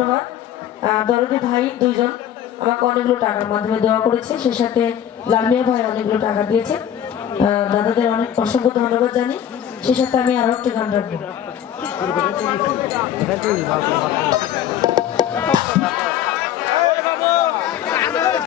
ধন্যবাদ। দরদি ভাই দুইজন আমাকে অনেকগুলো টাকার মাধ্যমে দেওয়া করেছে, সেই সাথে লালমিয়া ভাই অনেকগুলো টাকা দিয়েছে। দাদাদের অনেক অসংখ্য ধন্যবাদ জানি। সেই সাথে আমি আরো একটা গান রাখবো।